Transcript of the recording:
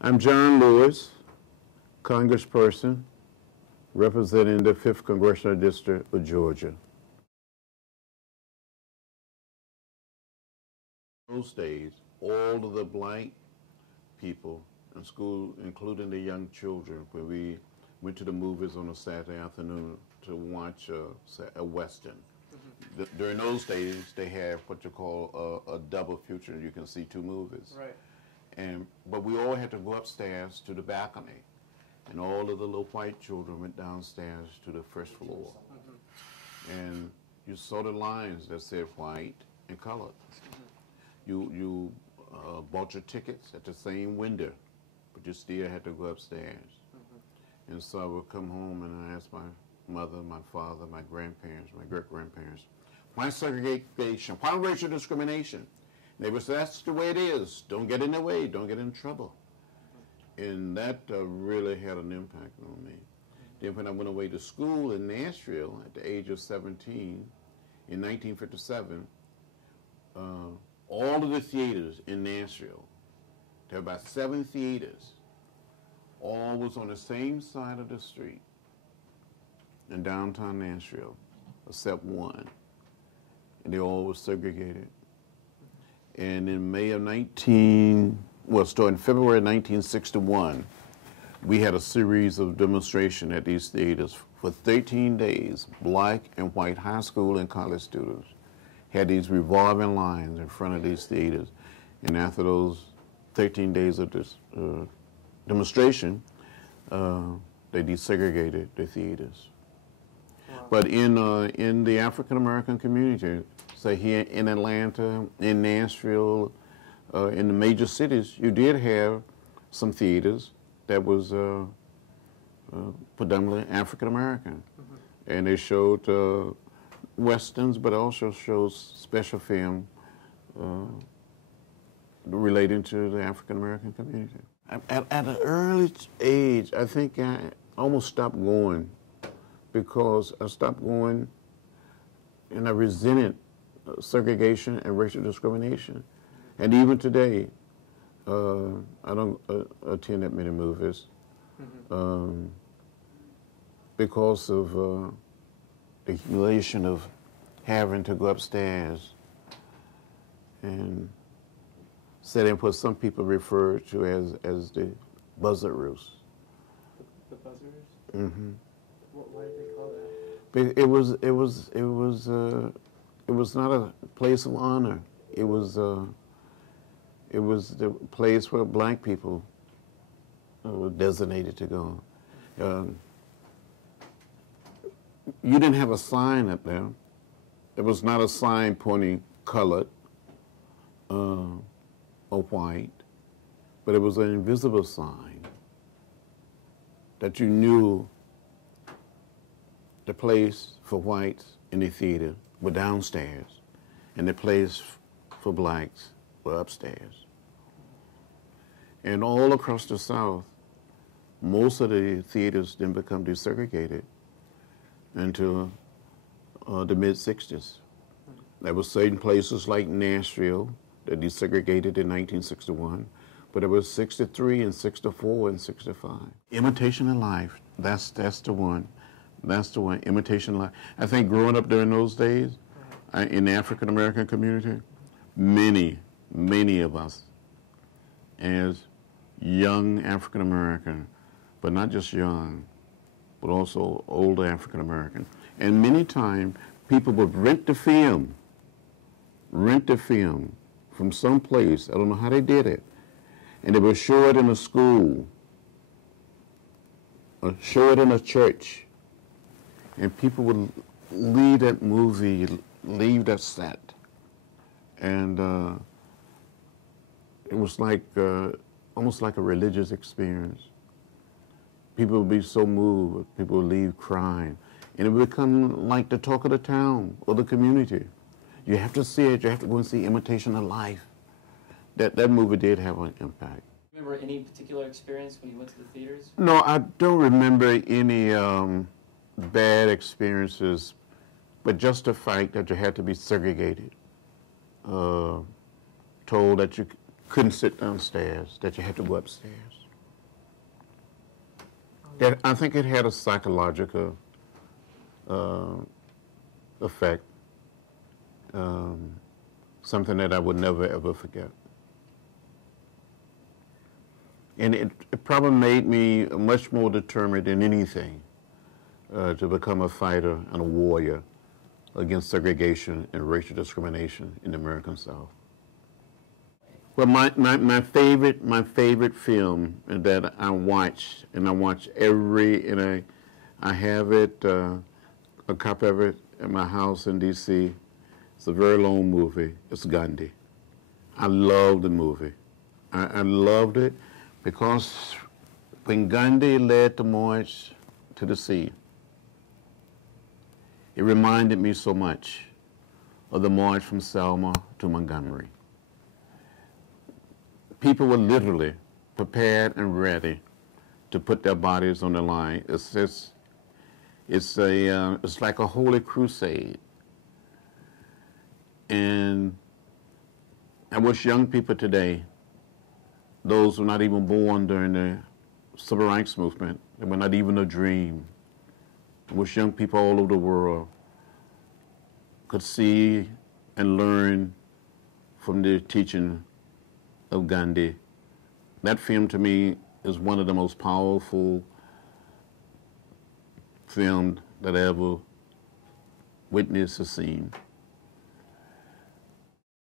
I'm John Lewis, Congressperson representing the 5th Congressional District of Georgia. In those days, all of the black people in school, including the young children, when we went to the movies on a Saturday afternoon to watch a Western. During those days, they had what you call a double feature. You can see two movies. Right. But we all had to go upstairs to the balcony, and all of the little white children went downstairs to the first floor. And you saw the lines that said white and colored. You bought your tickets at the same window, but you still had to go upstairs. And so I would come home and I asked my mother, my father, my grandparents, my great-grandparents, why segregation? Why racial discrimination? And they would say, that's the way it is. Don't get in the way. Don't get in trouble. And that really had an impact on me. Then when I went away to school in Nashville at the age of 17, in 1957, all of the theaters in Nashville, there were about 7 theaters, all was on the same side of the street in downtown Nashville, except one. And they all were segregated. And in starting February 1961, we had a series of demonstrations at these theaters for 13 days. Black and white high school and college students had these revolving lines in front of these theaters. And after those 13 days of this demonstration, they desegregated the theaters. Wow. But in the African American community, say here in Atlanta, in Nashville, in the major cities, you did have some theaters that was predominantly African American, and they showed westerns, but also showed special film relating to the African American community. At an early age, I think I almost stopped going because I stopped going and I resented segregation and racial discrimination. And even today, I don't attend that many movies because of the humiliation of having to go upstairs and sit in what some people refer to as the buzzard roost. The buzzard roost? Mm-hmm. Why did they call that? It was not a place of honor. It was the place where black people were designated to go. You didn't have a sign up there. There was not a sign pointing colored or white, but it was an invisible sign that you knew the place for whites in the theater were downstairs, and the place for blacks were upstairs. And all across the South, most of the theaters didn't become desegregated until the mid-60s. There were certain places like Nashville that desegregated in 1961, but it was 63 and 64 and 65. Imitation of Life, that's the one. That's the one, Imitation of Life. I think growing up during those days in the African American community, many of us as young African American, but not just young, but also older African American. And many times people would rent the film from some place, I don't know how they did it, and they would show it in a school, or show it in a church, and people would leave that movie, leave that set, and it was like almost like a religious experience. People would be so moved, people would leave crying, and it would become like the talk of the town or the community. You have to see it, you have to go and see Imitation of Life. That movie did have an impact. Remember any particular experience when you went to the theaters? No, I don't remember any bad experiences, but just the fact that you had to be segregated, told that you couldn't sit downstairs, that you had to go upstairs. I think it had a psychological uh, effect, something that I would never ever forget. And it probably made me much more determined than anything to become a fighter and a warrior against segregation and racial discrimination in the American South. Well, my favorite film that I watch, and I watch I have it, a copy of it at my house in D.C. It's a very long movie. It's Gandhi. I love the movie. I loved it because when Gandhi led the march to the sea, it reminded me so much of the march from Selma to Montgomery. People were literally prepared and ready to put their bodies on the line. It's like a holy crusade. And I wish young people today, those who were not even born during the civil rights movement, they were not even a dream. I wish young people all over the world could see and learn from the teaching of Gandhi. That film to me is one of the most powerful films that I ever witnessed or seen.